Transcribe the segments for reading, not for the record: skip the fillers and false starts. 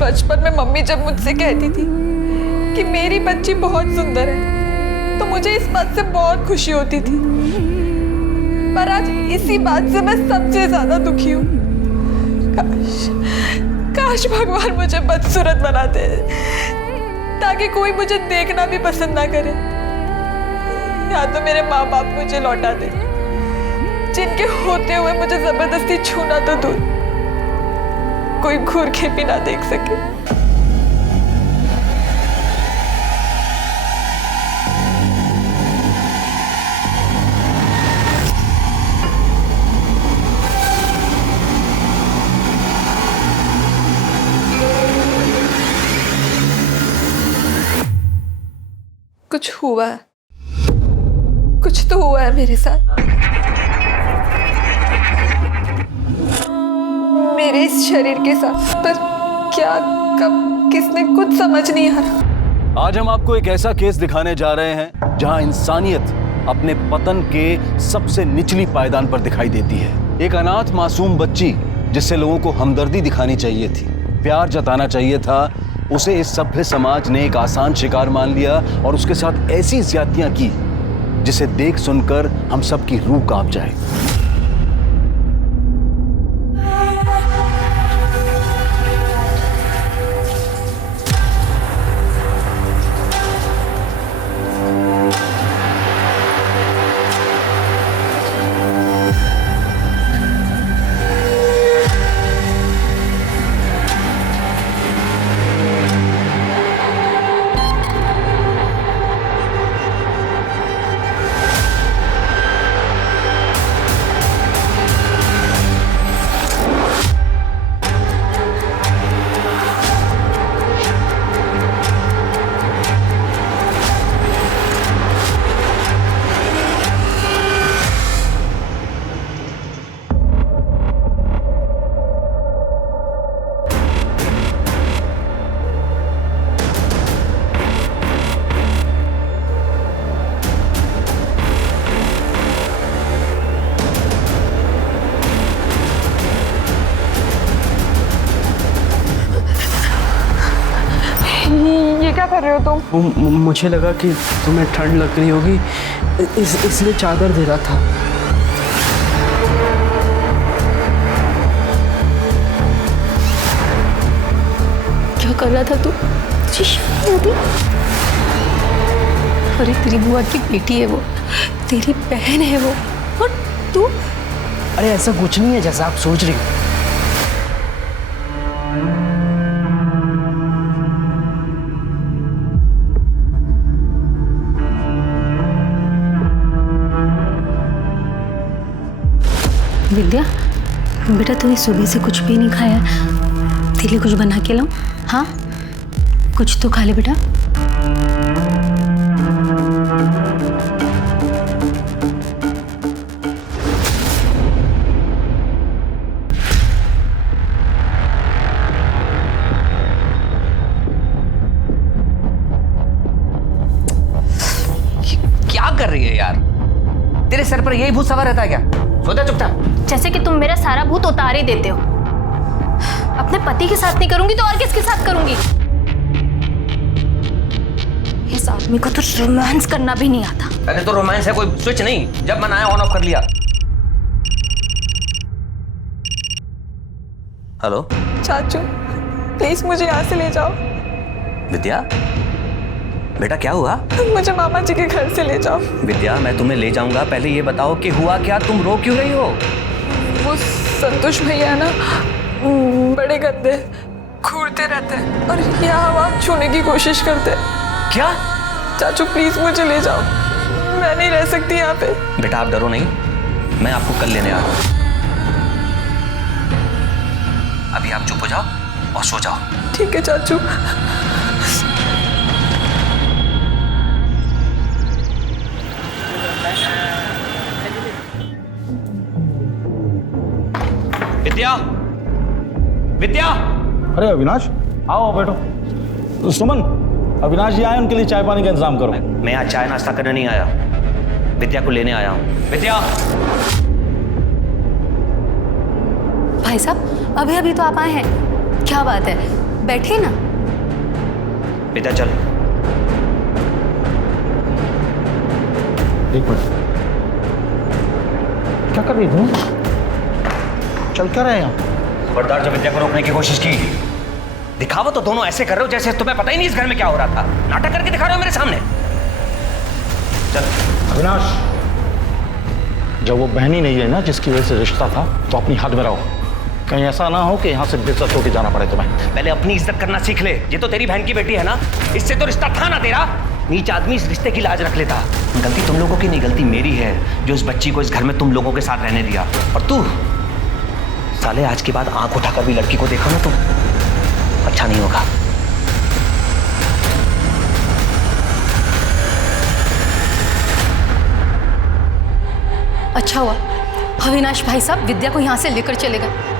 बचपन में मम्मी जब मुझसे कहती थी कि मेरी बच्ची बहुत सुंदर है तो मुझे इस बात से बहुत खुशी होती थी, पर आज इसी बात से मैं सबसे ज्यादा दुखी हूँ। काश भगवान मुझे बदसूरत बना दे ताकि कोई मुझे देखना भी पसंद ना करे, या तो मेरे माँ बाप मुझे लौटा दे जिनके होते हुए मुझे जबरदस्ती छूना तो दूर, कोई घूर के भी ना देख सके। कुछ हुआ है, कुछ तो हुआ है मेरे साथ, मेरे इस शरीर के साथ, पर क्या, कब, किसने, कुछ समझ नहीं आ रहा। आज हम आपको एक ऐसा केस दिखाने जा रहे हैं जहां इंसानियत अपने पतन के सबसे निचली पायदान पर दिखाई देती है। एक अनाथ मासूम बच्ची जिससे लोगों को हमदर्दी दिखानी चाहिए थी, प्यार जताना चाहिए था, उसे इस सभ्य समाज ने एक आसान शिकार मान लिया और उसके साथ ऐसी ज्यादतियां की जिसे देख सुनकर हम सबकी रूह कांप जाए। क्या कर रहे हो तुम? मुझे लगा कि तुम्हें ठंड लग रही होगी, इसलिए चादर दे रहा था। क्या कर रहा था तू? तुझे शर्म नहीं आती? अरे तेरी बुआ की बेटी है वो, तेरी बहन है वो, और तू? अरे ऐसा कुछ नहीं है जैसा आप सोच रही हो। विद्या बेटा, तूने सुबह से कुछ भी नहीं खाया, तेरे लिए कुछ बना के लाऊं? हाँ, कुछ तो खा ले बेटा। क्या कर रही है यार? तेरे सर पर यही भूत सवार रहता है क्या? सो जा चुपचाप। जैसे कि तुम मेरा सारा भूत उतार ही देते हो। अपने पति के साथ नहीं करूंगी तो और किसके साथ करूंगी? इस आदमी को तो रोमांस करना भी नहीं आता। अरे तो रोमांस है कोई स्विच नहीं, जब मन आया ऑन ऑफ कर लिया। हेलो चाचू प्लीज मुझे यहाँ से ले जाओ। विद्या बेटा क्या हुआ? मुझे मामा जी के घर से ले जाओ। विद्या मैं तुम्हें ले जाऊंगा, पहले ये बताओ कि हुआ क्या, तुम रो क्यों रही हो? वो संतोष भैया ना बड़े गंदे, घूरते रहते हैं और यहाँ हवा छूने की कोशिश करते हैं। क्या? चाचू प्लीज मुझे ले जाओ, मैं नहीं रह सकती यहाँ पे। बेटा आप डरो नहीं, मैं आपको कल लेने आ रहा हूँ। अभी आप चुप हो जाओ और सो जाओ। ठीक है चाचू। विद्या, विद्या। अरे अविनाश आओ बैठो। सुमन, अविनाश जी आए, उनके लिए चाय पानी का इंतजाम करो। मैं आज चाय नाश्ता करने नहीं आया, विद्या को लेने आया हूँ। विद्या। भाई साहब अभी अभी तो आप आए हैं, क्या बात है? बैठे ना। विद्या चल। एक मिनट, क्या कर रही तुम? चल क्या रहे हैं यहाँ? खबरदार, जब विद्या को रोकने की कोशिश की। दिखावा तो दोनों ऐसे कर रहे हो जैसे तुम्हें पता ही नहीं इस घर में क्या हो रहा था। नाटक करके दिखा रहे हो मेरे सामने। चल। अविनाश, जब वो बहन ही नहीं है ना जिसकी वजह से रिश्ता था, तो अपनी हद में रहो। कहीं ऐसा ना हो कि यहाँ से बेइज्जत होकर जाना पड़े तुम्हें। पहले अपनी इज्जत करना सीख ले। ये तो तेरी बहन की बेटी है ना, इससे तो रिश्ता था ना तेरा। नीच आदमी इस रिश्ते की लाज रख लेता। गलती तुम लोगों की नहीं, गलती मेरी है जो इस बच्ची को इस घर में तुम लोगों के साथ रहने दिया। और तू साले, आज के बाद आंख उठाकर भी लड़की को देखो ना तुम, अच्छा नहीं होगा। अच्छा हुआ अविनाश भाई साहब विद्या को यहाँ से लेकर चले गए।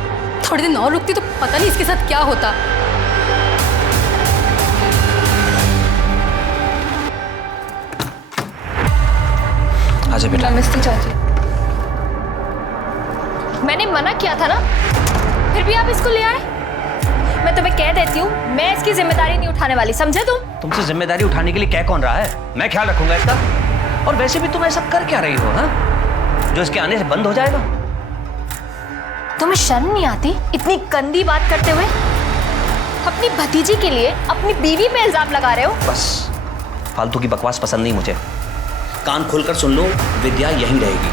थोड़े दिन और रुकती तो पता नहीं इसके साथ क्या होता। आजा बेटा। नमस्ते चाची। मैंने मना किया था ना, फिर भी आप इसको ले आए। मैं तुम्हें कह देती हूँ, मैं इसकी जिम्मेदारी नहीं उठाने वाली, समझे तुम? तुमसे जिम्मेदारी उठाने के लिए कह कौन रहा है? मैं ख्याल रखूंगा इसका। और वैसे भी तुम ऐसा कर क्या रही हो, हाँ? जो इसके आने से बंद हो जाएगा। तुम्हें शर्म नहीं आती इतनी गंदी बात करते हुए? अपनी भतीजी के लिए अपनी बीवी पे इल्जाम लगा रहे हो। बस फालतू की बकवास पसंद नहीं मुझे। कान खोलकर सुन लो, विद्या यहीं रहेगी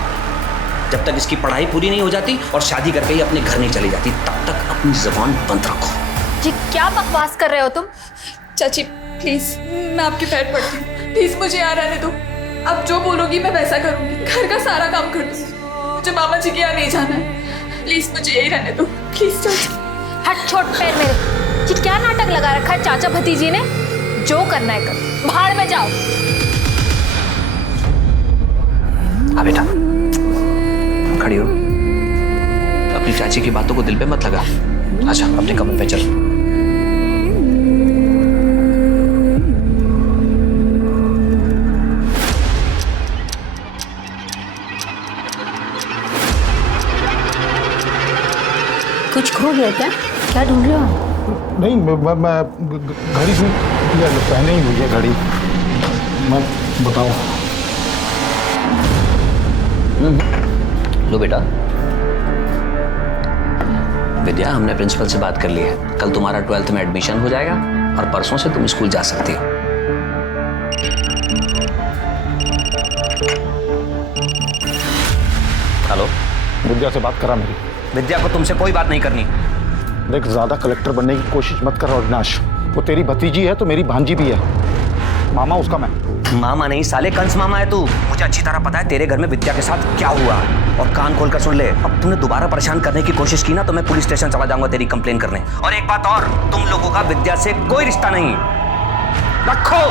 जब तक इसकी पढ़ाई पूरी नहीं हो जाती और शादी करके ही अपने घर नहीं चली जाती। तब तक अपनी जुबान बंद रखो। ये क्या बकवास कर रहे हो तुम? चाची प्लीज, मैं आपके पैर पड़ती हूँ, प्लीज मुझे यहाँ रहने दो। अब जो बोलोगी मैं वैसा करूँगी, घर का सारा काम कर दूँगी। मुझे मामा जी के यहाँ नहीं जाना है, प्लीज मुझे यही रहने दो, प्लीज चाची। हट, छोड़ पैर मेरे। ये क्या नाटक लगा रखा है चाचा भतीजी ने? जो करना है कर, भाड़ में जाओ। आ बेटा, खड़ी हो। अपनी चाची की बातों को दिल पे मत लगा। आजा अपने कमरे पे चल। कुछ खो गया क्या? क्या ढूंढ रहे हो? नहीं, मैं घड़ी से पहने ही हुई है घड़ी। मैं बताओ। लो बेटा। विद्या, हमने प्रिंसिपल से बात कर ली है। कल तुम्हारा 12th में एडमिशन हो जाएगा और परसों से तुम स्कूल जा सकती हो। हेलो, विद्या से बात करा मेरी। विद्या को तुमसे कोई बात नहीं करनी। देख, ज्यादा कलेक्टर बनने की कोशिश मत कर अविनाश। वो तेरी भतीजी है तो मेरी भांजी भी है। मामा उसका मैं। मामा नहीं साले, कंस मामा है तू। मुझे अच्छी तरह पता है तेरे घर में विद्या के साथ क्या हुआ। और कान खोलकर सुन ले, अब तूने दोबारा परेशान करने की कोशिश की ना तो मैं पुलिस स्टेशन चला जाऊंगा तेरी कंप्लेन करने। और एक बात और, तुम लोगों का विद्या से कोई रिश्ता नहीं। रखो।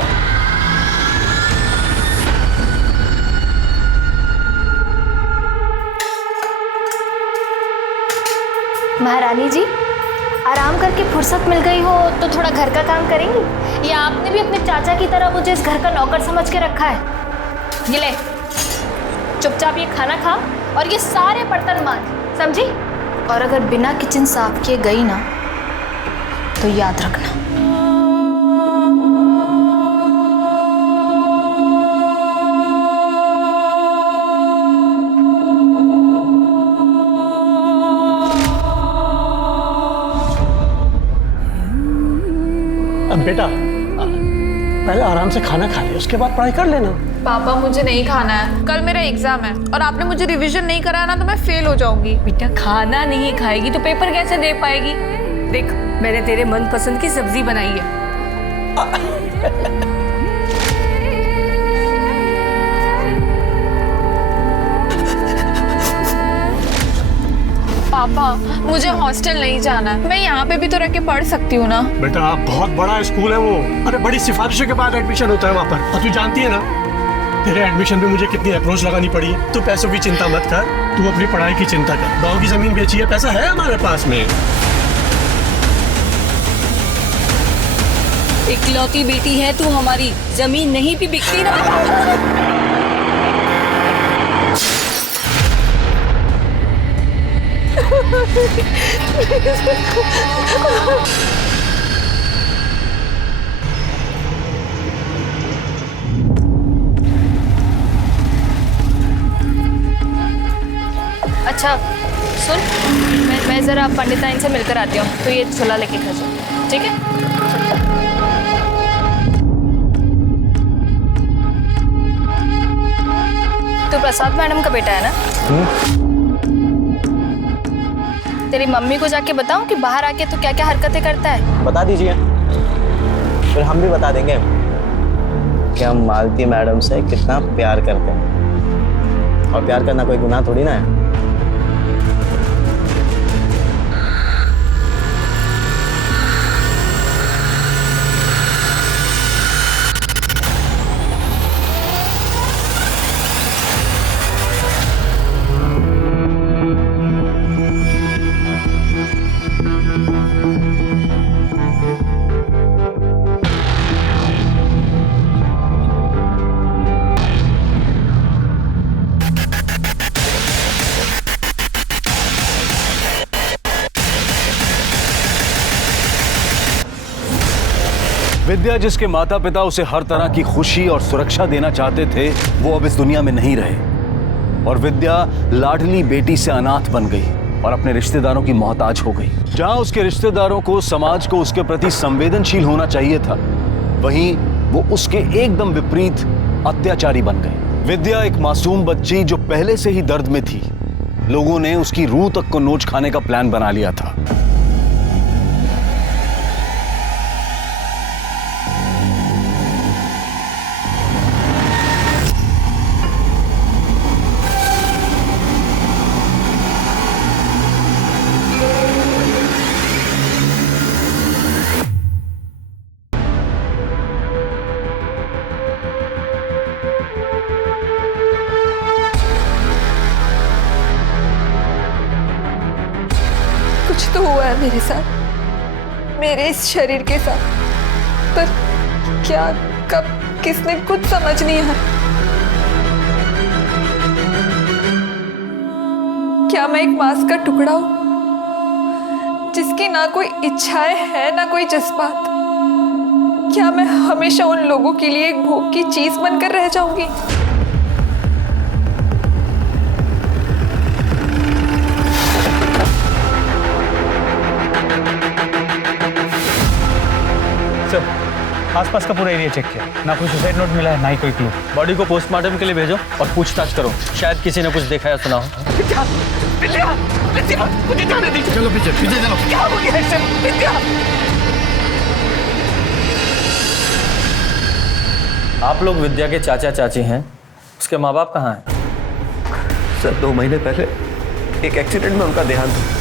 महारानी जी, आराम करके फुर्सत मिल गई हो तो थोड़ा घर का काम करेंगी? या आपने भी अपने चाचा की तरह मुझे इस घर का नौकर समझ के रखा है? ये ले, चुपचाप ये खाना खा और ये सारे बर्तन मांज, समझी? और अगर बिना किचन साफ किए गई ना तो याद रखना। बेटा, पहले आराम से खाना खा ले, उसके बाद पढ़ाई कर लेना। पापा मुझे नहीं खाना है, कल मेरा एग्जाम है और आपने मुझे रिवीजन नहीं कराया ना तो मैं फेल हो जाऊंगी। बेटा, खाना नहीं खाएगी तो पेपर कैसे दे पाएगी? देख, मैंने तेरे मनपसंद की सब्जी बनाई है। पापा मुझे हॉस्टल नहीं जाना है, मैं यहाँ पे भी तो रह के पढ़ सकती हूँ ना। बेटा, बहुत बड़ा स्कूल है वो। अरे बड़ी सिफारिशों के बाद एडमिशन होता है वहाँ पर। और तू जानती है ना, तेरे एडमिशन पे मुझे कितनी अप्रोच लगानी पड़ी है। तू पैसों की चिंता मत कर, तू अपनी पढ़ाई की चिंता कर। गाँव की जमीन बेची है, पैसा है हमारे पास में। इकलौती बेटी है तू हमारी, जमीन नहीं भी बिकती ना। अच्छा सुन, मैं ज़रा पंडिताइन से मिलकर आती हूँ, तो ये झोला लेके घर जाओ, ठीक है? तू प्रसाद मैडम का बेटा है ना? तेरी मम्मी को जाके बताऊं कि बाहर आके तू क्या क्या हरकतें करता है? बता दीजिए, फिर हम भी बता देंगे कि हम मालती मैडम से कितना प्यार करते हैं। और प्यार करना कोई गुनाह थोड़ी ना है। विद्या, जिसके माता पिता उसे हर तरह की खुशी और सुरक्षा देना चाहते थे, वो अब इस दुनिया में नहीं रहे और विद्या लाडली बेटी से अनाथ बन गई और अपने रिश्तेदारों की मोहताज हो गई। जहां उसके रिश्तेदारों को, समाज को उसके प्रति संवेदनशील होना चाहिए था, वहीं वो उसके एकदम विपरीत अत्याचारी बन गए। विद्या एक मासूम बच्ची जो पहले से ही दर्द में थी, लोगों ने उसकी रूह तक को नोच खाने का प्लान बना लिया था। कुछ तो हुआ है मेरे साथ, मेरे इस शरीर के साथ, पर क्या, कब, किसने, कुछ समझ नहीं आ। क्या मैं एक मांस का टुकड़ा हूं जिसकी ना कोई इच्छाएं है ना कोई जज्बात? क्या मैं हमेशा उन लोगों के लिए एक भोग की चीज बनकर रह जाऊंगी? सर, आसपास का पूरा एरिया चेक किया, ना कोई सुसाइड नोट मिला है, ना ही कोई क्लू। बॉडी को पोस्टमार्टम के लिए भेजो और पूछताछ करो, शायद किसी ने कुछ देखा या सुना हो। चलो पीछे पीछे चलो। क्या हो गया इससे? विद्या! आप लोग विद्या के चाचा चाची हैं, उसके माँ बाप कहाँ हैं? सर, 2 महीने पहले एक एक्सीडेंट में उनका देहांत हुआ।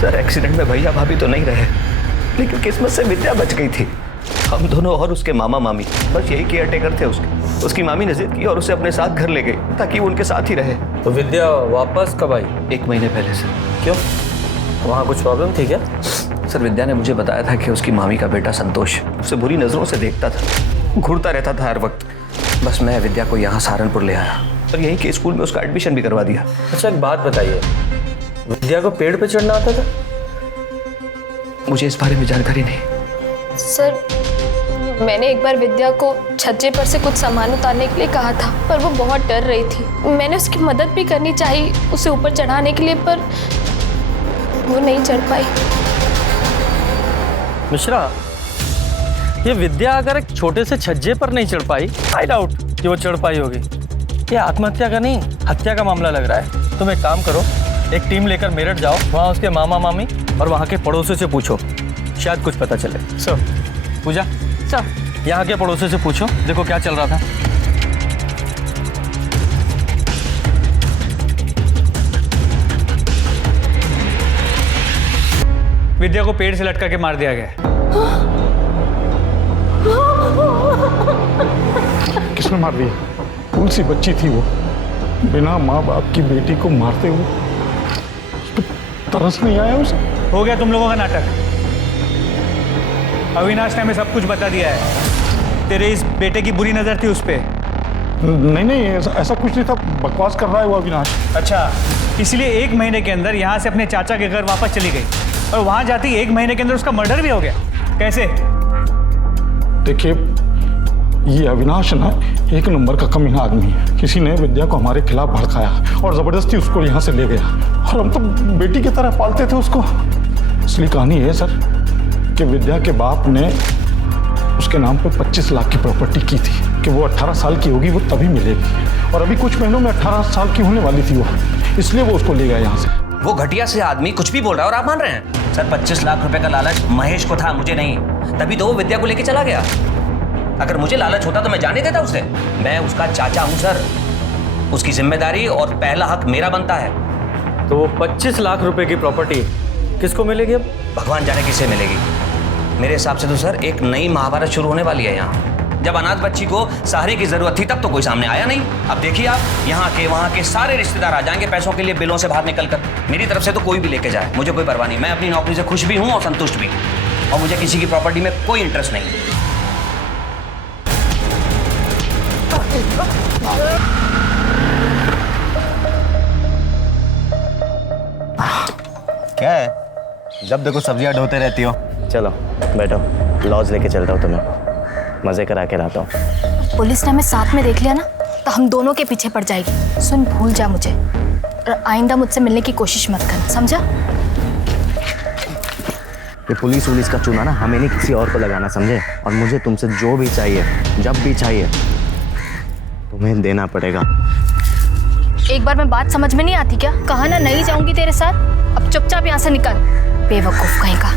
सर, एक्सीडेंट में भैया भाभी तो नहीं रहे, लेकिन किस्मत से विद्या बच गई थी। हम दोनों और उसके मामा मामी बस यही केयर टेकर थे उसके। उसकी मामी ने जिद की और उसे अपने साथ घर ले गई ताकि वो उनके साथ ही रहे। तो विद्या वापस कब आई? 1 महीने पहले सर। क्यों, वहाँ कुछ प्रॉब्लम थी क्या? सर, विद्या ने मुझे बताया था कि उसकी मामी का बेटा संतोष उसे बुरी नज़रों से देखता था, घूरता रहता था हर वक्त। बस मैं विद्या को यहाँ सहारनपुर ले आया और यहीं के स्कूल में उसका एडमिशन भी करवा दिया। अच्छा, एक बात बताइए, विद्या को पेड़ पे चढ़ना आता था? मुझे इस बारे में जानकारी नहीं। सर, मैंने एक बार विद्या को छज्जे पर से कुछ सामान उतारने के लिए कहा था, पर वो बहुत डर रही थी। मैंने उसकी मदद भी करनी चाहिए उसे ऊपर चढ़ाने के लिए, पर वो नहीं चढ़ पाई। मिश्रा, ये विद्या अगर एक छोटे से छज्जे पर नहीं चढ़ पाई, आई डाउट कि वो चढ़ पाई होगी। ये आत्महत्या का नहीं, हत्या का मामला लग रहा है। तुम एक काम करो, एक टीम लेकर मेरठ जाओ, वहाँ उसके मामा मामी और वहाँ के पड़ोसियों से पूछो, शायद कुछ पता चले। सर, पूजा सर, यहाँ के पड़ोसियों से पूछो, देखो क्या चल रहा था। विद्या को पेड़ से लटका के मार दिया गया। किसने मार दिया? कौन सी बच्ची थी वो? बिना माँ बाप की बेटी को मारते हुए उस पे तरस नहीं आया उसे? हो गया तुम लोगों का नाटक। अविनाश ने हमें सब कुछ बता दिया है। तेरे इस बेटे की बुरी नजर थी उस पे। नहीं, ऐसा कुछ नहीं था, बकवास कर रहा है वो अविनाश। अच्छा, इसलिए 1 महीने के अंदर यहाँ से अपने चाचा के घर वापस चली गई और वहाँ जाती 1 महीने के अंदर उसका मर्डर भी हो गया। कैसे? देखिए, ये अविनाश ना एक नंबर का कमीना आदमी है। किसी ने विद्या को हमारे खिलाफ भड़काया और ज़बरदस्ती उसको यहाँ से ले गया, और हम तो बेटी की तरह पालते थे उसको। असली कहानी ये है सर कि विद्या के बाप ने उसके नाम पे 25 लाख की प्रॉपर्टी की थी कि वो 18 साल की होगी वो तभी मिलेगी, और अभी कुछ महीनों में 18 साल की होने वाली थी वो, इसलिए वो उसको ले गया यहाँ से। वो घटिया से आदमी कुछ भी बोल रहा है और आप मान रहे हैं? सर 25 लाख रुपए का लालच महेश को था, मुझे नहीं। तभी तो वो विद्या को लेके चला गया। अगर मुझे लालच होता तो मैं जाने देता उसे। मैं उसका चाचा हूं सर, उसकी जिम्मेदारी और पहला हक मेरा बनता है। तो वो 25 लाख रुपए की प्रॉपर्टी किसको मिलेगी अब? भगवान जाने किसे मिलेगी। मेरे हिसाब से तो सर एक नई महाभारत शुरू होने वाली है यहाँ। जब अनाथ बच्ची को सहारे की जरूरत थी तब तो कोई सामने आया नहीं। अब देखिए आप, यहाँ के वहाँ के सारे रिश्तेदार आ जाएंगे पैसों के लिए बिलों से बाहर निकल कर। मेरी तरफ से तो कोई भी लेके जाए, मुझे कोई परवाह नहीं। मैं अपनी नौकरी से खुश भी हूँ और संतुष्ट भी, और मुझे किसी की प्रॉपर्टी में कोई इंटरेस्ट नहीं। क्या है, जब देखो सब्जियां ढोते रहती हो। चलो बैठो, लॉज लेके चलता हूँ तुम्हें, मजे करा के लाता हूँ। पुलिस ने हमें साथ में देख लिया ना तो हम दोनों के पीछे पड़ जाएगी। सुन, भूल जा मुझे और आइंदा मुझसे मिलने की कोशिश मत कर, समझा? ये पुलिस का चूना ना हमें नहीं किसी और को लगाना, समझे? और मुझे तुमसे जो भी चाहिए, जब भी चाहिए, तुम्हें देना पड़ेगा। एक बार में बात समझ में नहीं आती क्या? कहा ना नहीं जाऊंगी तेरे साथ, अब चुपचाप यहाँ से निकल, बेवकूफ कहीं का।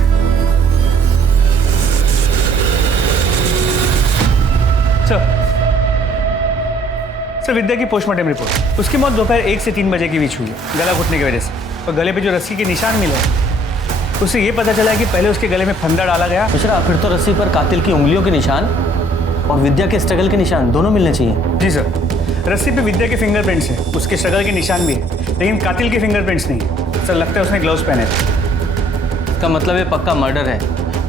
सर विद्या की पोस्टमार्टम रिपोर्ट, उसकी मौत दोपहर 1 से 3 बजे के बीच हुई है, गला घुटने की वजह से। और गले पे जो रस्सी के निशान मिले, उससे ये पता चला कि पहले उसके गले में फंदा डाला गया। मिश्रा, फिर तो रस्सी पर कातिल की उंगलियों के निशान और विद्या के स्ट्रगल के निशान दोनों मिलने चाहिए। जी सर, रस्सी पे विद्या के फिंगरप्रिंट्स हैं, उसके स्ट्रगल के निशान भी है, लेकिन कातिल के फिंगरप्रिंट्स नहीं है। सर लगता है उसने ग्लव्स पहने थे। इसका मतलब ये पक्का मर्डर है,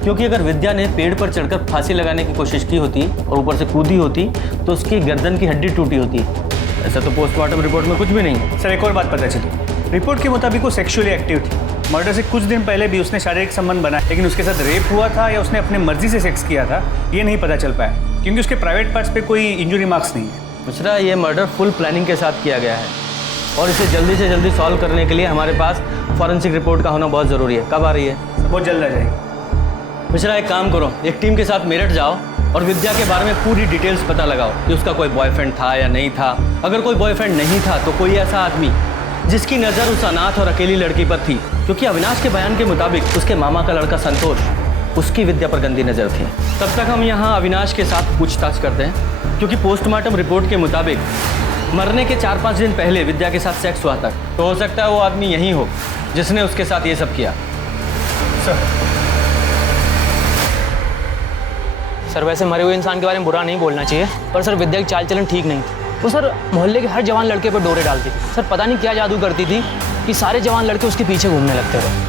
क्योंकि अगर विद्या ने पेड़ पर चढ़कर फांसी लगाने की कोशिश की होती और ऊपर से कूदी होती तो उसकी गर्दन की हड्डी टूटी होती। ऐसा तो पोस्टमार्टम रिपोर्ट में कुछ भी नहीं है। सर एक और बात पता चली, रिपोर्ट के मुताबिक वो सेक्सुअली एक्टिव थी। मर्डर से कुछ दिन पहले भी उसने शारीरिक संबंध बनाया, लेकिन उसके साथ रेप हुआ था या उसने अपने मर्जी से सेक्स किया था ये नहीं पता चल पाया, क्योंकि उसके प्राइवेट पार्ट्स पे कोई इंजुरी मार्क्स नहीं है। मिश्रा, ये मर्डर फुल प्लानिंग के साथ किया गया है और इसे जल्दी से जल्दी सॉल्व करने के लिए हमारे पास फॉरेंसिक रिपोर्ट का होना बहुत ज़रूरी है। कब आ रही है? बहुत जल्द आ जाएगी। मिश्रा, एक काम करो, एक टीम के साथ मेरठ जाओ और विद्या के बारे में पूरी डिटेल्स पता लगाओ कि उसका कोई बॉयफ्रेंड था या नहीं था। अगर कोई बॉयफ्रेंड नहीं था तो कोई ऐसा आदमी जिसकी नज़र उस अनाथ और अकेली लड़की पर थी, क्योंकि अविनाश के बयान के मुताबिक उसके मामा का लड़का संतोष, उसकी विद्या पर गंदी नज़र थी। तब तक हम यहाँ अविनाश के साथ पूछताछ करते हैं, क्योंकि पोस्टमार्टम रिपोर्ट के मुताबिक मरने के 4-5 दिन पहले विद्या के साथ सेक्स हुआ था, तो हो सकता है वो आदमी यही हो जिसने उसके साथ ये सब किया। सर वैसे मरे हुए इंसान के बारे में बुरा नहीं बोलना चाहिए, पर सर विद्या की चाल चलन ठीक नहीं थी। वो सर मोहल्ले के हर जवान लड़के पर डोरे डालती थी। सर पता नहीं क्या जादू करती थी कि सारे जवान लड़के उसके पीछे घूमने लगते थे।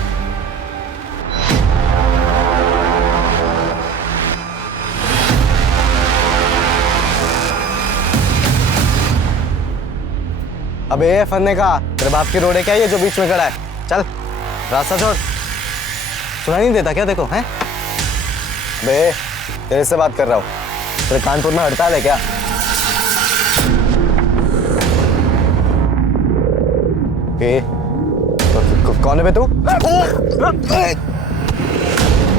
अबे फन्ने का, तेरे बाप की रोड है क्या ये जो बीच में खड़ा है? चल रास्ता छोड़, सुनाई नहीं देता क्या? देखो हैं, बे तेरे से बात कर रहा हूँ। तेरे कानपुर में हड़ताल है क्या? कौन है बे तू?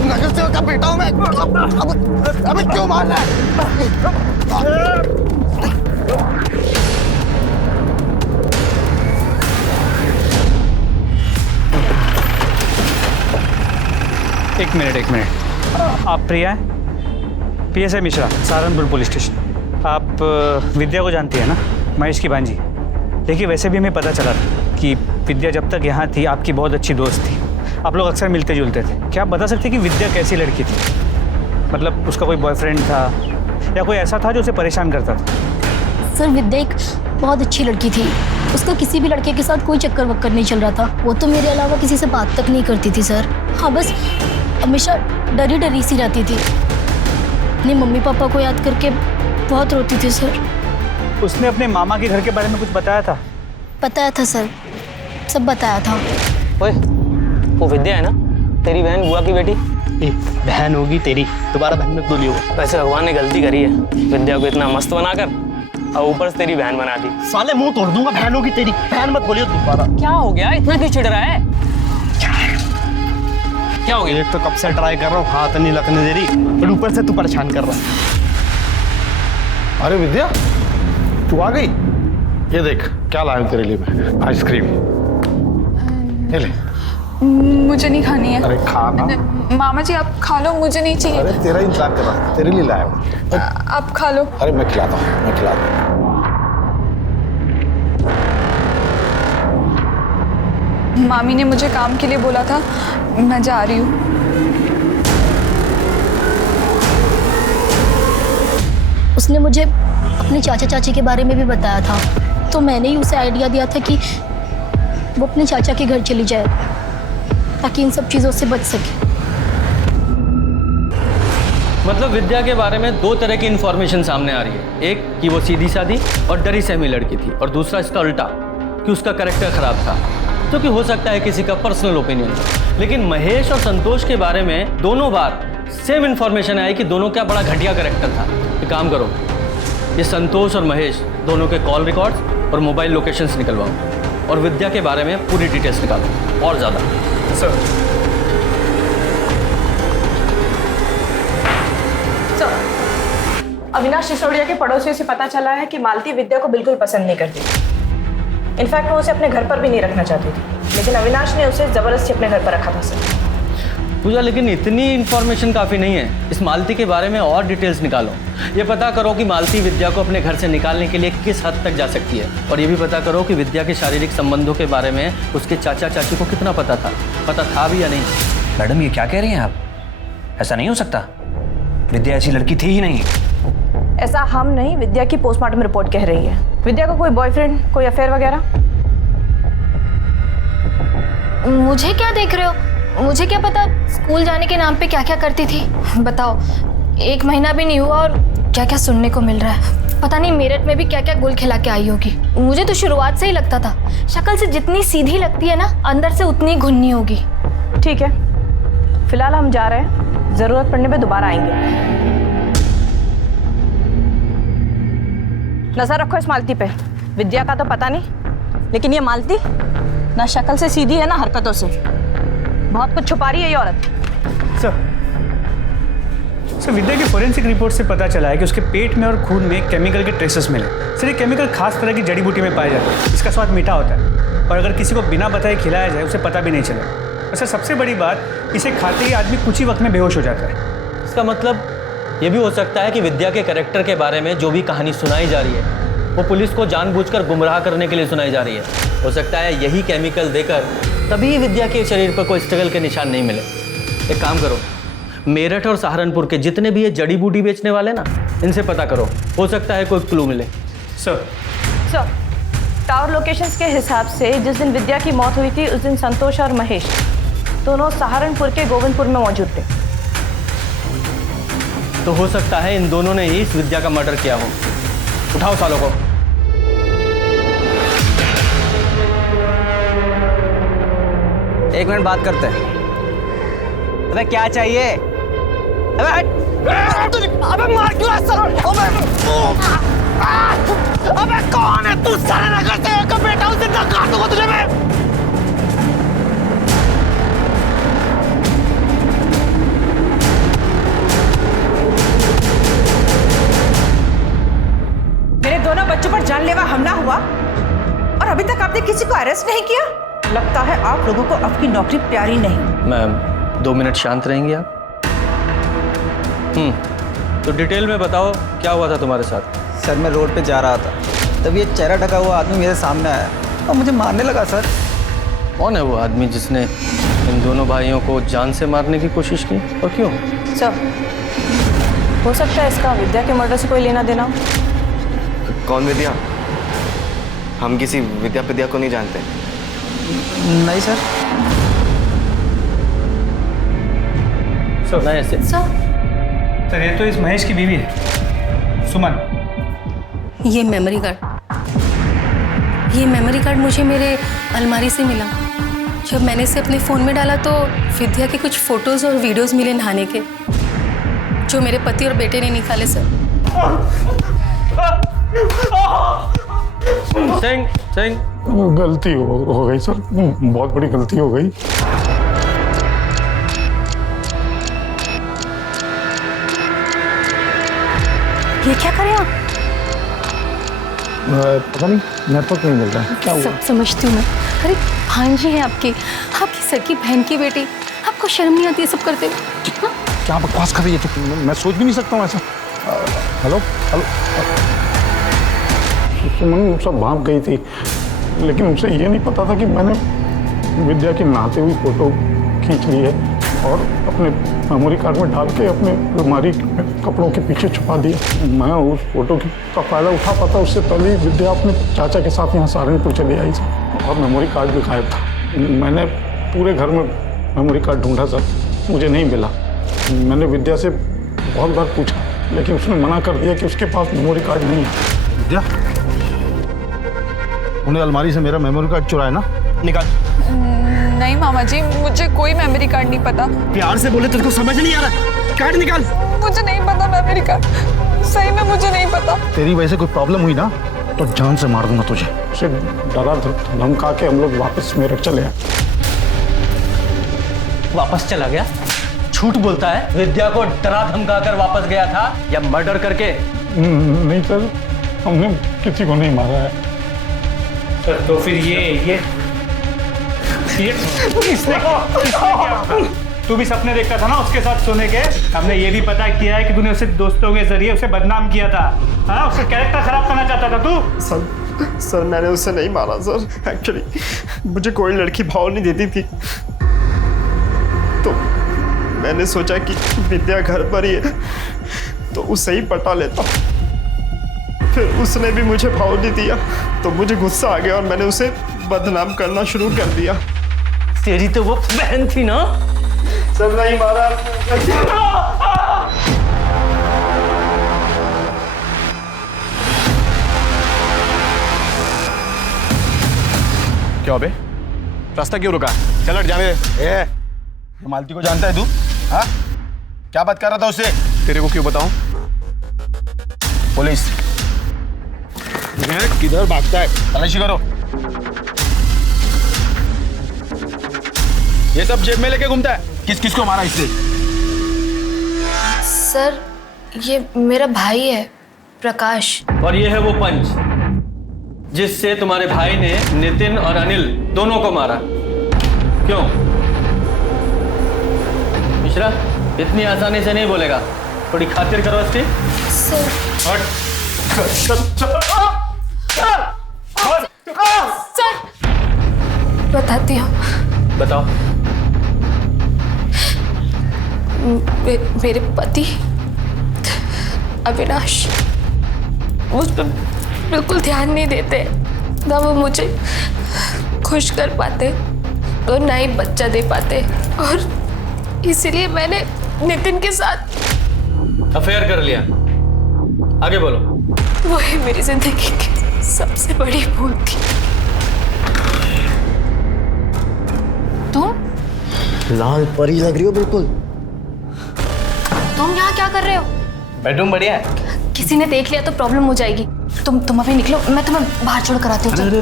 नगर सेवक का बेटा हूँ मैं। अबे क्यों मार रहा है? एक मिनट, आप प्रिया हैं? PSI Mishra, Saharanpur police station. आप विद्या को जानती है ना, महेश की भांजी? देखिए वैसे भी हमें पता चला था कि विद्या जब तक यहाँ थी आपकी बहुत अच्छी दोस्त थी, आप लोग अक्सर मिलते जुलते थे। क्या आप बता सकते कि विद्या कैसी लड़की थी? मतलब उसका कोई बॉयफ्रेंड था या कोई ऐसा था जो उसे परेशान करता था? सर विद्या एक बहुत अच्छी लड़की थी, उसका किसी भी लड़के के साथ कोई चक्कर वक्कर नहीं चल रहा था। वो तो मेरे अलावा किसी से बात तक नहीं करती थी सर। हाँ बस हमेशा डरी डरी सी रहती थी, अपने मम्मी पापा को याद करके बहुत रोती थी सर। उसने अपने मामा के घर के बारे में कुछ बताया था? बताया था सर, सब बताया था। ओए, वो विद्या है ना, तेरी बहन बुआ की बेटी? बहन होगी तेरी, दोबारा बहन मत बोलियो। वैसे भगवान ने गलती करी है, विद्या को इतना मस्त बनाकर और ऊपर से तेरी बहन बना दी। साले मुंह तोड़ दूंगा, बहन होगी तेरी, बहन मत बोलियो दोबारा। क्या हो गया, इतना क्यों चिढ़ रहा है? क्या हो गया? एक तो कब से ट्राई कर रहा हूँ, हाथ नहीं लगने दे रही, और ऊपर से तू परेशान कर रहा है। अरे विद्या, तू आ गई? ये देख क्या लाया हूं तेरे लिए मैं, आइसक्रीम। ये ले। मुझे नहीं खानी है। अरे खा ना। मामा जी आप खा लो, मुझे नहीं चाहिए। अरे तेरा इंतजार कर रहा, तेरे लिए लाया हूं। आप खा लो। अरे मैं खिलाता हूँ, मैं खिलाता हूँ। मामी ने मुझे काम के लिए बोला था, मैं जा रही हूँ। उसने मुझे अपने चाचा चाची के बारे में भी बताया था, तो मैंने ही उसे आइडिया दिया था कि वो अपने चाचा के घर चली जाए ताकि इन सब चीज़ों से बच सके। मतलब विद्या के बारे में दो तरह की इन्फॉर्मेशन सामने आ रही है, एक कि वो सीधी सादी और डरी सहमी लड़की थी, और दूसरा इसका उल्टा कि उसका कैरेक्टर खराब था, जो कि हो सकता है किसी का पर्सनल ओपिनियन हो। लेकिन महेश और संतोष के बारे में दोनों बार सेम इन्फॉर्मेशन आई कि दोनों का बड़ा घटिया कैरेक्टर था। एक काम करो, ये संतोष और महेश दोनों के कॉल रिकॉर्ड्स और मोबाइल लोकेशंस निकलवाओ और विद्या के बारे में पूरी डिटेल्स निकालो और ज़्यादा। सर अविनाश सिसोदिया के पड़ोसियों से पता चला है कि मालती विद्या को बिल्कुल पसंद नहीं करती। इनफैक्ट वो उसे अपने घर पर भी नहीं रखना चाहती थी, लेकिन अविनाश ने उसे जबरदस्ती अपने घर पर रखा था सर। पूजा, लेकिन इतनी इन्फॉर्मेशन काफ़ी नहीं है। इस मालती के बारे में और डिटेल्स निकालो। ये पता करो कि मालती विद्या को अपने घर से निकालने के लिए किस हद तक जा सकती है, और ये भी पता करो कि विद्या के शारीरिक संबंधों के बारे में उसके चाचा चाची को कितना पता था भी या नहीं। मैडम ये क्या कह रही हैं आप? ऐसा नहीं हो सकता, विद्या ऐसी लड़की थी ही नहीं। ऐसा हम नहीं, विद्या की पोस्टमार्टम रिपोर्ट कह रही है। विद्या को कोई बॉयफ्रेंड, कोई अफेयर वगैरह? मुझे क्या देख रहे हो? मुझे क्या पता स्कूल जाने के नाम पे क्या क्या करती थी। बताओ, 1 महीना भी नहीं हुआ और क्या क्या सुनने को मिल रहा है। पता नहीं मेरठ में भी क्या क्या गुल खिला के आई होगी। मुझे तो शुरुआत से ही लगता था, शक्ल से जितनी सीधी लगती है ना, अंदर से उतनी घुन्नी होगी। ठीक है, फिलहाल हम जा रहे हैं, जरूरत पड़ने पे दोबारा आएंगे। नजर रखो इस मालती पे। विद्या का तो पता नहीं, लेकिन ये मालती ना शक्ल से सीधी है ना हरकतों से। बहुत कुछ छुपा रही है ये औरत। सर विद्या की फोरेंसिक रिपोर्ट से पता चला है कि उसके पेट में और खून में केमिकल के ट्रेसेस मिले। सर ये केमिकल खास तरह की जड़ी बूटी में पाया जाता है, इसका स्वाद मीठा होता है, और अगर किसी को बिना बताए खिलाया जाए उसे पता भी नहीं चले। और सर सबसे बड़ी बात, इसे खाते ही आदमी कुछ ही वक्त में बेहोश हो जाता है। इसका मतलब ये भी हो सकता है कि विद्या के कैरेक्टर के बारे में जो भी कहानी सुनाई जा रही है वो पुलिस को जानबूझकर गुमराह करने के लिए सुनाई जा रही है। हो सकता है यही केमिकल देकर तभी विद्या के शरीर पर कोई स्ट्रगल के निशान नहीं मिले। एक काम करो, मेरठ और सहारनपुर के जितने भी ये जड़ी बूटी बेचने वाले ना, इनसे पता करो, हो सकता है कोई क्लू मिले। सर टावर लोकेशंस के हिसाब से जिस दिन विद्या की मौत हुई थी उस दिन संतोष और महेश दोनों सहारनपुर के गोविंदपुर में मौजूद थे। तो हो सकता है इन दोनों ने ही इस विद्या का मर्डर किया हो। उठाओ सालों को। एक मिनट बात करते हैं। अबे क्या चाहिए? अबे मार क्यों अबे कौन है तू? सारे नगर से का बेटा, उसे काट दूंगा तुझे मैं। मेरे दोनों बच्चों पर जानलेवा हमला हुआ और अभी तक आपने किसी को अरेस्ट नहीं किया। लगता है आप लोगों को आपकी नौकरी प्यारी नहीं। मैम 2 मिनट शांत रहेंगी आप? तो डिटेल में बताओ क्या हुआ था तुम्हारे साथ? सर मैं रोड पे जा रहा था, तब ये चेहरा ढका हुआ आदमी मेरे सामने आया और मुझे मारने लगा। सर कौन है वो आदमी जिसने इन दोनों भाइयों को जान से मारने की कोशिश की, और क्यों? सर हो सकता है इसका विद्या के मर्डर से कोई लेना देना हो। कौन विद्या? हम किसी विद्या को नहीं जानते। नहीं सर। नहीं ऐसे। सर ये तो इस महेश की बीवी है, सुमन। ये मेमोरी कार्ड मुझे मेरे अलमारी से मिला। जब मैंने इसे अपने फ़ोन में डाला तो विद्या के कुछ फ़ोटोज़ और वीडियोज़ मिले नहाने के, जो मेरे पति और बेटे ने निकाले सर। सिंह गलती हो गई सर, बहुत बड़ी गलती हो गई। ये क्या करें आप? पता नहीं, नेटवर्क नहीं मिल रहा है, क्या हुआ? सब समझती हूँ मैं। अरे भांजी है आपकी सगी बहन की बेटी, आपको शर्म नहीं आती है सब करते हुए? हाँ? क्या बकवास कर रही है तू? मैं सोच भी नहीं सकता हूँ ऐसा। हेलो हेलो, सुमन सब भाग गई थी, लेकिन उसे ये नहीं पता था कि मैंने विद्या की नहाते हुई फोटो खींच ली है और अपने मेमोरी कार्ड में डाल के अपने अलमारी कपड़ों के पीछे छुपा दिया। मैं उस फोटो का फायदा उठा पाता उससे पहले विद्या अपने चाचा के साथ यहाँ सहारनपुर चली आई सर, और मेमोरी कार्ड भी गायब था। मैंने पूरे घर में मेमोरी कार्ड ढूंढा सर, मुझे नहीं मिला। मैंने विद्या से बहुत बार पूछा, लेकिन उसने मना कर दिया कि उसके पास मेमोरी कार्ड नहीं है। विद्या, उन्हें अलमारी से मेरा मेमोरी कार्ड चुराया ना? निकाल। नहीं मामा जी, मुझे कोई मेमोरी कार्ड नहीं पता। प्यार से बोले, तुझको समझ नहीं आ रहा? कार्ड निकाल। मुझे नहीं पता मेमोरी कार्ड, सही में मुझे नहीं पता। तेरी वजह से कोई प्रॉब्लम हुई ना तो जान से मार दूंगा तुझे। उसे डरा धमका के हम लोग वापस मेरठ चले आए। वापस चला गया? झूठ बोलता है। विद्या को डरा धमका कर वापस गया था या मर्डर करके? नहीं सर, हमने किसी को नहीं मारा है सर। तो फिर ये इसने क्या? तू भी सपने देखता था ना उसके साथ सोने के? हमने ये भी पता किया है कि तूने उसे दोस्तों के जरिए उसे बदनाम किया था। हाँ, उसका कैरेक्टर खराब करना चाहता था तू। सर मैंने उसे नहीं मारा सर। एक्चुअली मुझे कोई लड़की भाव नहीं देती थी, तो मैंने सोचा कि विद्या घर पर ही है तो उसे ही पटा लेता। फिर उसने भी मुझे भाव नहीं दिया तो मुझे गुस्सा आ गया और मैंने उसे बदनाम करना शुरू कर दिया। तेरी तो वो बहन थी ना? सर नहीं मारा। क्या हो बे? रास्ता क्यों रुका? चल हट, जाने दे। मालती को जानता है तू? हाँ, क्या बात कर रहा था उससे? तेरे को क्यों बताऊं? पुलिस किधर भागता है? तलाशी करो। ये सब जेब में लेके घूमता है। किस किस को मारा इससे? सर ये मेरा भाई है प्रकाश। और ये है वो पंच जिससे तुम्हारे भाई ने नितिन और अनिल दोनों को मारा। क्यों मिश्रा, इतनी आसानी से नहीं बोलेगा, थोड़ी खातिर करो इसकी। सर सर बताती हूँ। बताओ। मेरे पति अविनाश मुझ पर बिल्कुल ध्यान नहीं देते, ना वो मुझे खुश कर पाते और ना ही बच्चा दे पाते, और इसीलिए मैंने नितिन के साथ अफेयर कर लिया। आगे बोलो। वही मेरी जिंदगी की सबसे बड़ी भूल थी। तुम लाल परी लग रही हो बिल्कुल। तुम यहाँ क्या कर रहे हो? बेडरूम बढ़िया है। किसी ने देख लिया तो प्रॉब्लम हो जाएगी। तुम अभी निकलो, मैं तुम्हें बाहर छोड़ कर आती हूँ। अरे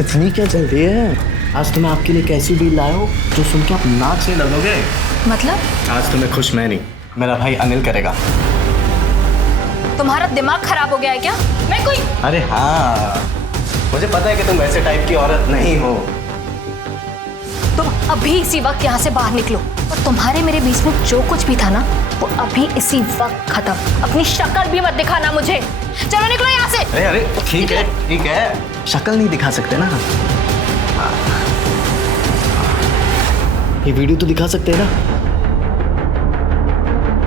इतनी क्या चल रही है? आज तो मैं आपके लिए कैसी डील लाया हूँ जो सुन के आप नाचने लगोगे। मतलब आज तो मैं खुश मैं नहीं, मेरा भाई अनिल करेगा। तुम्हारा दिमाग खराब हो गया है क्या? मैं कोई अरे हाँ, मुझे पता है कि तुम वैसे टाइप की औरत नहीं हो। तुम अभी इसी वक्त यहाँ से बाहर निकलो, और तुम्हारे मेरे बीच में जो कुछ भी था ना वो अभी इसी वक्त खत्म। अपनी शक्ल भी मत दिखाना मुझे। चलो निकलो यहाँ से। अरे अरे ठीक है, शक्ल नहीं दिखा सकते ना। ये वीडियो तो दिखा सकते हैं ना।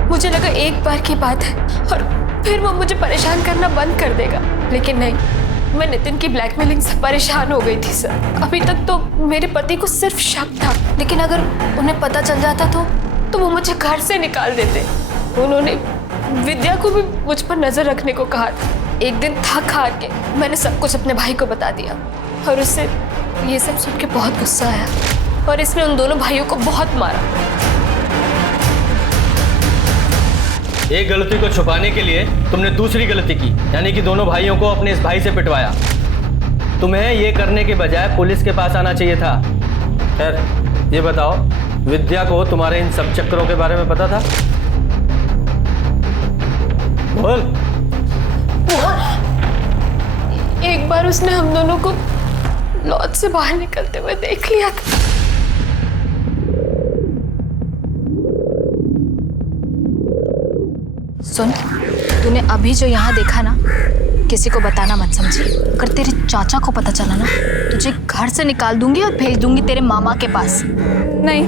मुझे लगा एक बार की बात है और फिर वो मुझे परेशान करना बंद कर देगा, लेकिन नहीं, मैं नितिन की ब्लैकमेलिंग से परेशान हो गई थी सर। अभी तक तो मेरे पति को सिर्फ शक था, लेकिन अगर उन्हें पता चल जाता तो वो मुझे घर से निकाल देते। उन्होंने विद्या को भी मुझ पर नजर रखने को कहा था। एक दिन थक हार के मैंने सब कुछ अपने भाई को बता दिया और उससे ये सब सुन के बहुत गुस्सा आया। और इसने उन दोनों भाइयों को बहुत मारा। एक गलती को छुपाने के लिए तुमने दूसरी गलती की, यानी कि दोनों भाइयों को अपने इस भाई से पिटवाया। तुम्हें ये करने के बजाय पुलिस के पास आना चाहिए था। खैर, ये बताओ, विद्या को तुम्हारे इन सब चक्करों के बारे में पता था? बोल। एक बार उसने हम दोनों को लॉज से बाहर निकलते हुए देख लिया था। सुन, तूने अभी जो यहाँ देखा ना, किसी को बताना मत, समझी? अगर तेरे चाचा को पता चला ना, तुझे घर से निकाल दूंगी और भेज दूंगी तेरे मामा के पास। नहीं,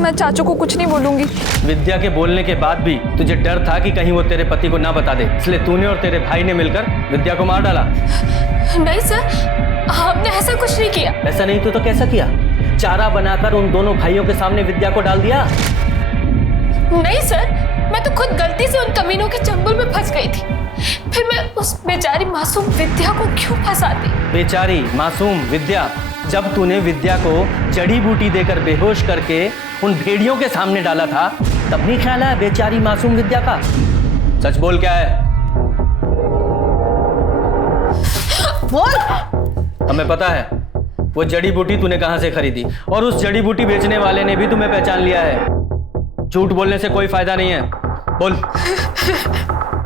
मैं चाचू को कुछ नहीं बोलूंगी। विद्या के बोलने के बाद भी तुझे डर था कि कहीं वो तेरे पति को ना बता दे, इसलिए तूने और तेरे भाई ने मिलकर विद्या को मार डाला। नहीं सर, हमने ऐसा कुछ नहीं किया। ऐसा नहीं तो कैसा किया? चारा बनाकर उन दोनों भाइयों के सामने विद्या को डाल दिया। नहीं सर, मैं तो खुद गलती से उन कमीनों के चंगुल में फंस गई थी। फिर मैं उस बेचारी मासूम विद्या को क्यों फंसाती? बेचारी मासूम विद्या? जब तूने विद्या को जड़ी बूटी देकर बेहोश करके उन भेड़ियों के सामने डाला था, तब नहीं ख्याल आया बेचारी मासूम विद्या का? सच बोल, क्या है? बोल। हमें पता है वो जड़ी बूटी तूने कहां से खरीदी, और उस जड़ी बूटी बेचने वाले ने भी तुम्हें पहचान लिया है। झूठ बोलने से कोई फायदा नहीं है, बोल,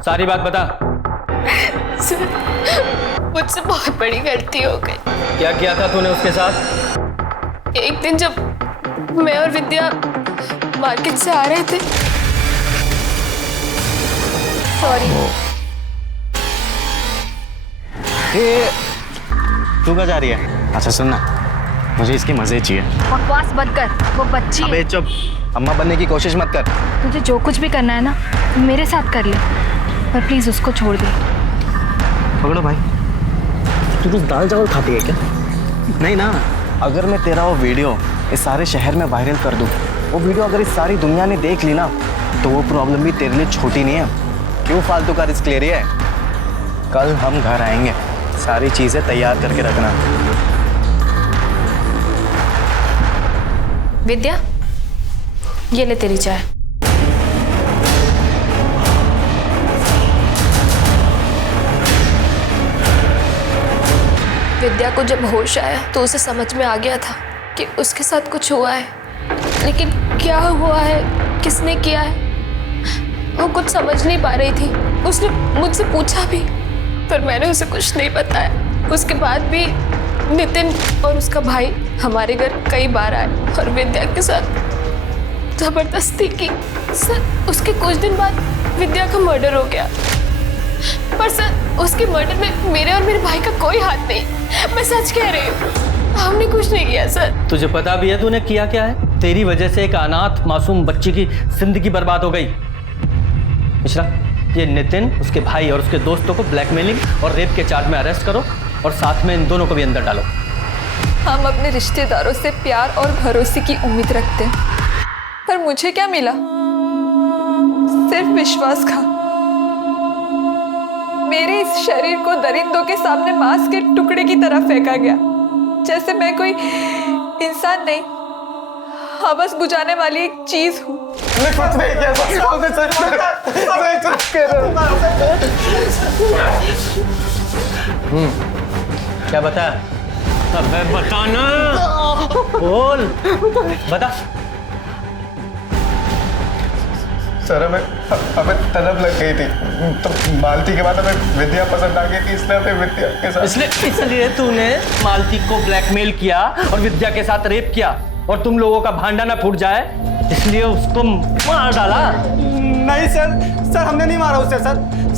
सारी बात बता। सर, मुझसे बहुत बड़ी गलती हो गई। क्या किया था तूने उसके साथ? एक दिन जब मैं और विद्या मार्केट से आ रहे थे। सॉरी। तू कहाँ जा रही है? अच्छा सुनना, मुझे इसके मजे चाहिए। बकवास मत कर, वो बच्ची है। अबे चुप, अम्मा बनने की कोशिश मत कर। तुझे जो कुछ भी करना है ना, मेरे साथ कर ले, पर प्लीज उसको छोड़ दे। पकड़ो भाई। तू कुछ दाल चावल खाती है क्या? नहीं ना, अगर मैं तेरा वो वीडियो इस सारे शहर में वायरल कर दूँ, वो वीडियो अगर इस सारी दुनिया ने देख ली ना, तो वो प्रॉब्लम भी तेरे लिए छोटी नहीं है। क्यों फालतू का रिस्क ले रही है? कल हम घर आएंगे, सारी चीजें तैयार करके रखना। विद्या, ये ले तेरी चाय। विद्या को जब होश आया तो उसे समझ में आ गया था कि उसके साथ कुछ हुआ है, लेकिन क्या हुआ है, किसने किया है, वो कुछ समझ नहीं पा रही थी। उसने मुझसे पूछा भी, पर मैंने उसे कुछ नहीं बताया। उसके बाद भी नितिन और उसका भाई हमारे घर कई बार आए और विद्या के साथ जबरदस्ती की। सर, उसके कुछ दिन बाद विद्या का मर्डर हो गया, पर सर उसके मर्डर में मेरे और मेरे भाई का कोई हाथ नहीं। मैं सच कह रही हूँ, हमने कुछ नहीं किया सर। तुझे पता भी है तूने किया क्या है? तेरी वजह से एक अनाथ मासूम बच्ची की जिंदगी बर्बाद हो गई। मिश्रा, ये नितिन, उसके भाई और उसके दोस्तों को ब्लैकमेलिंग और रेप के चार्ज में अरेस्ट करो, और साथ में इन दोनों को भी अंदर डालो। हम अपने रिश्तेदारों से प्यार और भरोसे की उम्मीद रखते हैं, पर मुझे क्या मिला? सिर्फ विश्वासघात। मेरे इस शरीर को दरिंदों के सामने मांस के टुकड़े की तरह फेंका गया, जैसे मैं कोई इंसान नहीं, हवस बुझाने वाली एक चीज हूँ। क्या बता? अबे बता ना, बोल, बता। सर, हमें तलब लग गई थी, तो मालती के बाद हमें विद्या पसंद आ गई थी, इसलिए हमें विद्या के साथ। इसलिए तूने मालती को ब्लैकमेल किया और विद्या के साथ रेप किया, और तुम लोगों का भांडा ना फूट जाए इसलिए उसको मार डाला। नहीं सर, हमने नहीं मारा उसे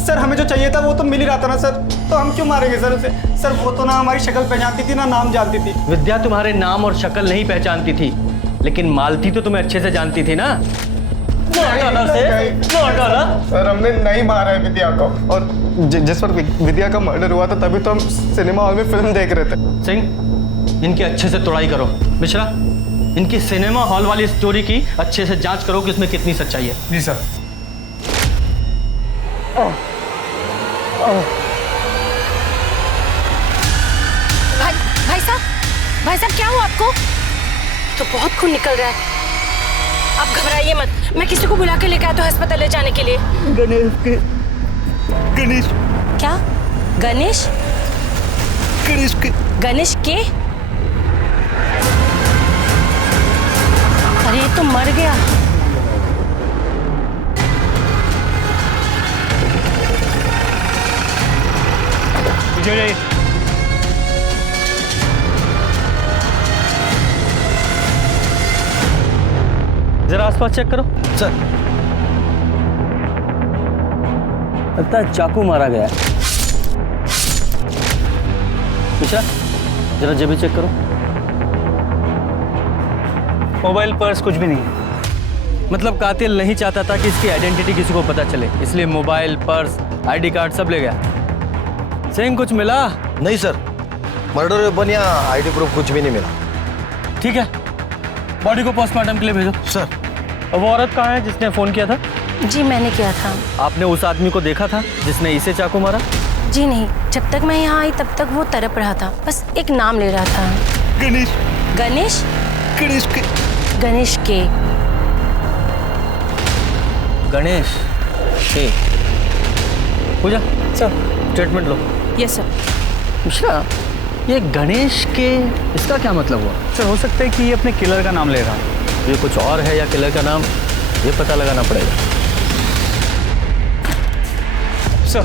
सर, हमें जो चाहिए था वो तो मिल ही रहा था ना सर, तो हम क्यों मारेंगे सर उसे? सर, वो तो ना हमारी शक्ल पहचानती थी ना नाम जानती थी। विद्या तुम्हारे नाम और शक्ल नहीं पहचानती थी, लेकिन मालती तो तुम्हें अच्छे से जानती थी ना। सर, हमने नहीं मारा है विद्या को, और जिस वक्त विद्या का मर्डर हुआ था तभी तो हम सिनेमा हॉल में फिल्म देख रहे थे। सिंह, इनकी अच्छे से तोड़ाई करो। मिश्रा, इनकी सिनेमा हॉल वाली स्टोरी की अच्छे से जांच करो कि इसमें कितनी सच्चाई है। जी सर। भाई साहब क्या हुआ आपको? तो बहुत खून निकल रहा है। आप घबराइए मत, मैं किसी को बुला के लेकर आता हूँ अस्पताल ले जाने के लिए। गणेश क्या? गणेश? गणेश के? अरे ये तो मर गया। विजय, जरा आसपास चेक करो। सर। लगता है चाकू मारा गया है। मिश्रा, जरा जेबी चेक करो। मोबाइल, पर्स, कुछ भी नहीं है। मतलब कातिल नहीं चाहता था कि इसकी आइडेंटिटी किसी को पता चले, इसलिए मोबाइल, पर्स, आईडी कार्ड सब ले गया। सिंह, कुछ मिला? नहीं सर, मर्डर वेपन या आईडी प्रूफ कुछ भी नहीं मिला। ठीक है, बॉडी को पोस्टमार्टम के लिए भेजो। सर। और वो औरत कहाँ है जिसने फोन किया था? जी मैंने किया था। आपने उस आदमी को देखा था जिसने इसे चाकू मारा? जी नहीं, जब तक मैं यहाँ आई तब तक वो तड़प रहा था, बस एक नाम ले रहा था। गणेश। गणेश? गणेश के। गणेश के। गणेश के। पूजा सर, स्टेटमेंट लो। Yes sir. मिश्रा, ये गणेश के, इसका क्या मतलब हुआ? सर हो सकता है कि ये अपने किलर का नाम ले रहा है। ये कुछ और है या किलर का नाम, ये पता लगाना पड़ेगा। सर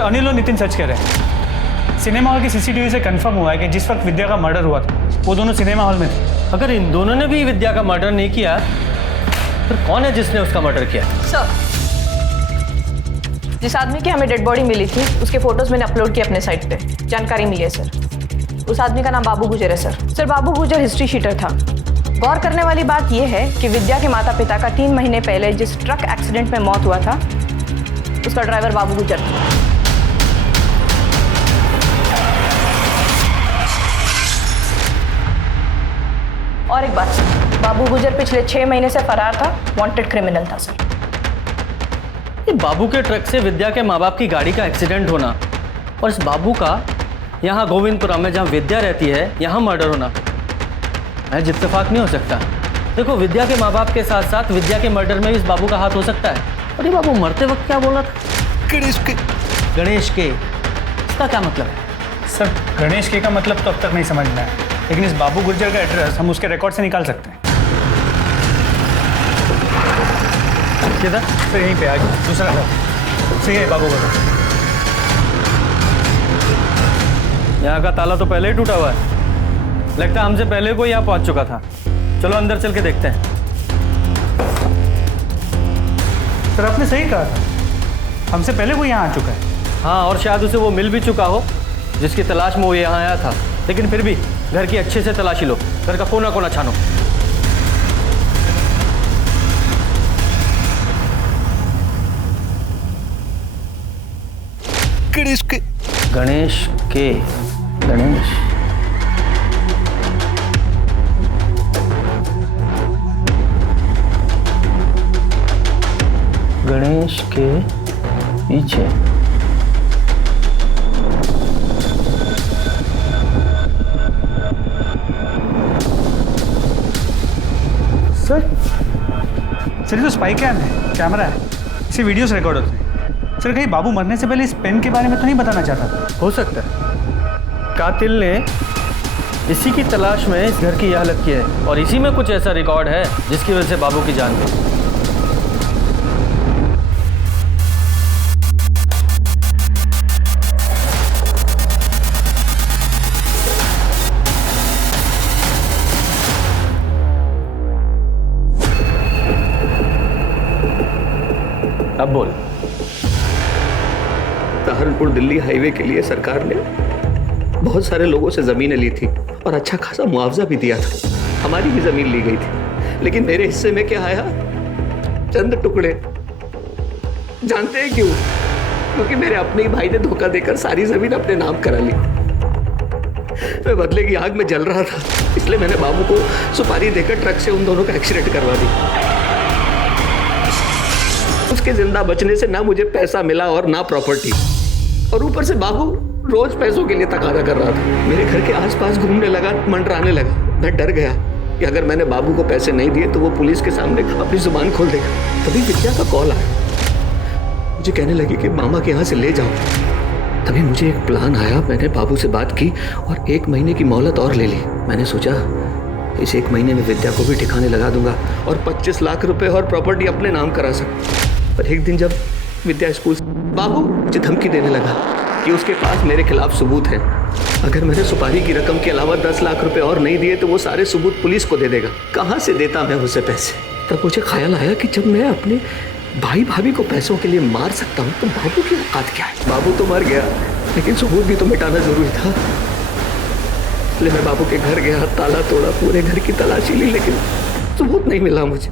अनिल और नितिन सच कह रहे हैं। सिनेमा हॉल की सीसीटीवी से कंफर्म हुआ है कि जिस वक्त विद्या का मर्डर हुआ था वो दोनों सिनेमा हॉल में थे। अगर इन दोनों ने भी विद्या का मर्डर नहीं किया, फिर कौन है जिसने उसका मर्डर किया? सर, जिस आदमी की हमें डेड बॉडी मिली थी उसके फोटोज मैंने अपलोड किए अपने साइट पे। जानकारी मिली है सर। उस आदमी का नाम बाबू गुजर है सर। सर बाबू गुजर हिस्ट्री शीटर था। गौर करने वाली बात यह है कि विद्या के माता पिता का 3 महीने पहले जिस ट्रक एक्सीडेंट में मौत हुआ था उसका ड्राइवर बाबू गुजर था। और एक बात, बाबू गुजर पिछले 6 महीने से फरार था, वांटेड क्रिमिनल था सर। ये बाबू के ट्रक से विद्या के माँ बाप की गाड़ी का एक्सीडेंट होना और इस बाबू का यहाँ गोविंदपुरा में जहाँ विद्या रहती है यहाँ मर्डर होना महज इत्तेफाक नहीं हो सकता। देखो, विद्या के माँ बाप के साथ साथ विद्या के मर्डर में भी इस बाबू का हाथ हो सकता है। और ये बाबू मरते वक्त क्या बोला था? गणेश के। गणेश के, इसका क्या मतलब है? सर गणेश के का मतलब तो अब तक नहीं समझ में आया, लेकिन इस बाबू गुर्जर का एड्रेस हम उसके रिकॉर्ड से निकाल सकते हैं। किधर? सर यहीं पे आगे दूसरा घर। सही है बाबू गुर्जर। यहाँ का ताला तो पहले ही टूटा हुआ है, लगता है हमसे पहले कोई यहाँ पहुँच चुका था। चलो अंदर चल के देखते हैं। सर आपने सही कहा था, हमसे पहले कोई यहाँ आ चुका है। हाँ, और शायद उसे वो मिल भी चुका हो जिसकी तलाश में वो यहाँ आया था। लेकिन फिर भी घर की अच्छे से तलाशी लो, घर का कोना कोना छानो। गणेश के। गणेश के। गणेश गणेश के पीछे। सर ये तो स्पाई कैमरा है, इसी वीडियोस रिकॉर्ड होते हैं। सर कहीं बाबू मरने से पहले इस पेन के बारे में तो नहीं बताना चाहता? हो सकता है कातिल ने इसी की तलाश में इस घर की यह हालत की है और इसी में कुछ ऐसा रिकॉर्ड है जिसकी वजह से बाबू की जान गई। अब बोल। सहारनपुर दिल्ली हाईवे के लिए सरकार ने बहुत सारे लोगों से जमीनें ली थी और अच्छा खासा मुआवजा भी दिया था। हमारी भी जमीन ली गई थी, लेकिन मेरे हिस्से में क्या आया? चंद टुकड़े। जानते हैं क्यों? क्योंकि मेरे अपने ही भाई ने धोखा देकर सारी जमीन अपने नाम करा ली। मैं बदले की आग में जल रहा था, इसलिए मैंने बाबू को सुपारी देकर ट्रक से उन दोनों का एक्सीडेंट करवा दी। उसके जिंदा बचने से ना मुझे पैसा मिला और ना प्रॉपर्टी, और ऊपर से बाबू रोज पैसों के लिए तकादा कर रहा था। मेरे घर के आसपास घूमने लगा, मंडराने लगा। मैं डर गया कि अगर मैंने बाबू को पैसे नहीं दिए तो वो पुलिस के सामने अपनी जुबान खोल देगा। तभी विद्या का कॉल आया, मुझे कहने लगी कि मामा के यहाँ से ले जाओ। तभी मुझे एक प्लान आया, मैंने बाबू से बात की और 1 महीने की मोहलत और ले ली। मैंने सोचा इस 1 महीने में विद्या को भी ठिकाने लगा दूंगा और 25 लाख रुपए और प्रॉपर्टी अपने नाम करा सकूं। पर एक दिन जब विद्या स्कूल बाबू मुझे धमकी देने लगा कि उसके पास मेरे खिलाफ सबूत है, अगर मैंने सुपारी की रकम के अलावा 10 लाख रुपए और नहीं दिए तो वो सारे सबूत पुलिस को दे देगा। कहाँ से देता मैं उसे पैसे? तब मुझे ख्याल आया कि जब मैं अपने भाई भाभी को पैसों के लिए मार सकता हूँ तो बाबू की औकात क्या है? बाबू तो मर गया लेकिन सबूत भी तो मिटाना जरूरी था। इसलिए मैं बाबू के घर गया, ताला तोड़ा, पूरे घर की तलाशी ली, लेकिन सबूत नहीं मिला मुझे।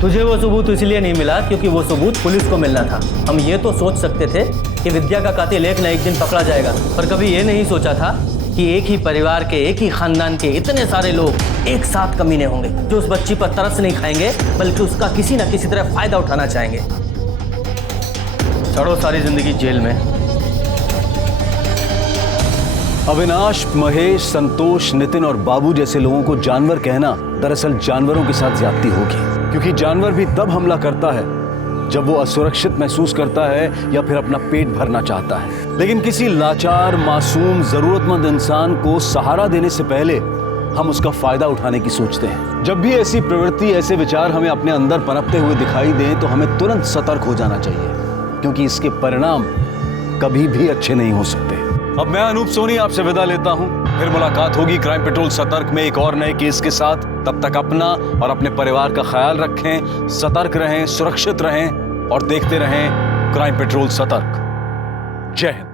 तुझे वो सबूत इसलिए नहीं मिला क्योंकि वो सबूत पुलिस को मिलना था। हम ये तो सोच सकते थे कि विद्या का कातिल एक न एक दिन पकड़ा जाएगा, पर कभी ये नहीं सोचा था कि एक ही परिवार के, एक ही खानदान के इतने सारे लोग एक साथ कमीने होंगे जो उस बच्ची पर तरस नहीं खाएंगे बल्कि उसका किसी न किसी तरह फायदा उठाना चाहेंगे। सड़ो सारी जिंदगी जेल में। अविनाश, महेश, संतोष, नितिन और बाबू जैसे लोगों को जानवर कहना दरअसल जानवरों के साथ ज्यादती होगी, क्योंकि जानवर भी तब हमला करता है जब वो असुरक्षित महसूस करता है या फिर अपना पेट भरना चाहता है। लेकिन किसी लाचार, मासूम, जरूरतमंद इंसान को सहारा देने से पहले हम उसका फायदा उठाने की सोचते हैं। जब भी ऐसी प्रवृत्ति, ऐसे विचार हमें अपने अंदर पनपते हुए दिखाई दें तो हमें तुरंत सतर्क हो जाना चाहिए, क्योंकि इसके परिणाम कभी भी अच्छे नहीं हो सकते। अब मैं अनूप सोनी आपसे विदा लेता हूं। फिर मुलाकात होगी क्राइम पेट्रोल सतर्क में एक और नए केस के साथ। तब तक अपना और अपने परिवार का ख्याल रखें, सतर्क रहें, सुरक्षित रहें और देखते रहें क्राइम पेट्रोल सतर्क। जय हिंद।